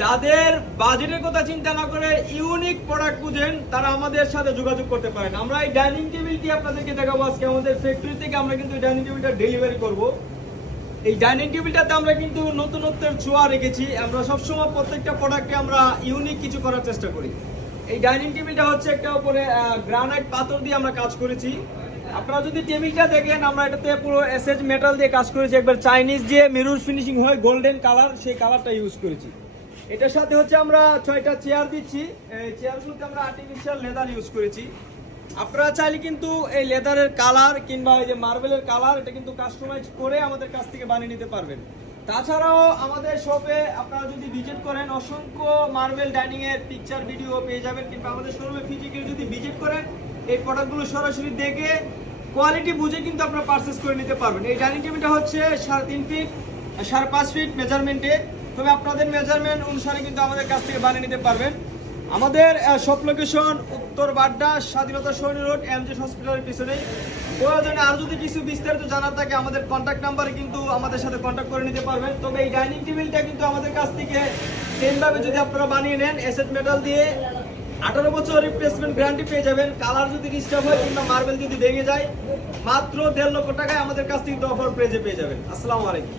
যাদের বাজেটের কথা চিন্তা না করে ইউনিক প্রোডাক্ট খুঁজেন তারা আমাদের সাথে যোগাযোগ করতে পারেন। আমরা এই ডাইনিং টেবিলটি আপনাদেরকে দেখাবো আজকে আমাদের ফ্যাক্টরি থেকে। আমরা কিন্তু এই ডাইনিং টেবিলটা ডেলিভারি করব। এই ডাইনিং টেবিলটাতে আমরা কিন্তু নতুনত্বের ছোঁয়া রেখেছি। আমরা সবসময় প্রত্যেকটা প্রোডাক্টে আমরা ইউনিক কিছু করার চেষ্টা করি। এই ডাইনিং টেবিলটা হচ্ছে একটা উপরে গ্রানাইট পাথর দিয়ে আমরা কাজ করেছি। আপনারা যদি টেবিলটা দেখেন, আমরা এটাতে পুরো এসএস মেটাল দিয়ে কাজ করেছি। একবার চাইনিজ যে মেরুর ফিনিশিং হয় গোল্ডেন কালার, সেই কালারটা ইউজ করেছি। এটার সাথে হচ্ছে আমরা 6টা চেয়ার দিচ্ছি। এই চেয়ারগুলোতে আমরা আর্টিফিশিয়াল লেদার ইউজ করেছি। আপনারা চাইলে কিন্তু এই লেদারের কালার কিংবা এই যে মার্বেলের কালার এটা কিন্তু কাস্টমাইজ করে আমাদের কাছ থেকে বানিয়ে নিতে পারবেন। তাছাড়াও আমাদের শপে আপনারা যদি ভিজিট করেন অসংখ্য মার্বেল ডাইনিং এর পিকচার ভিডিও পেয়ে যাবেন, কিংবা আমাদের শোরুমে ফিজিক্যালি যদি ভিজিট করেন এই প্রোডাক্টগুলো সরাসরি দেখে কোয়ালিটি বুঝে কিন্তু আপনারা পারচেজ করে নিতে পারবেন। এই ডাইনিং টেবিলটা হচ্ছে 3.5 ফিট 5.5 ফিট মেজারমেন্টে, তবে আপনাদের মেজারমেন্ট অনুসারে কিন্তু আমাদের কাছ থেকে বানিয়ে নিতে পারবেন। আমাদের শপ লোকেশন উত্তর বাড্ডা, স্বাধীনতা সৈনী রোড, এমজে হসপিটালের পিছনে। প্রয়োজনে আর যদি কিছু বিস্তারিত জানার থাকে আমাদের কন্ট্যাক্ট নাম্বারে কিন্তু আমাদের সাথে কন্ট্যাক্ট করে নিতে পারবেন। তবে এই ডাইনিং টেবিলটা কিন্তু আমাদের কাছ থেকে সেমভাবে যদি আপনারা বানিয়ে নেন এসএস মেটাল দিয়ে 18 বছর রিপ্লেসমেন্ট গ্যারান্টি পেয়ে যাবেন। কালার যদি ডিস্টার্ব হয় কিংবা মার্বেল যদি ভেঙে যায় মাত্র 1.5 লক্ষ টাকায় আমাদের কাছ থেকে অফার প্রাইজে পেয়ে যাবেন। আসসালামু আলাইকুম।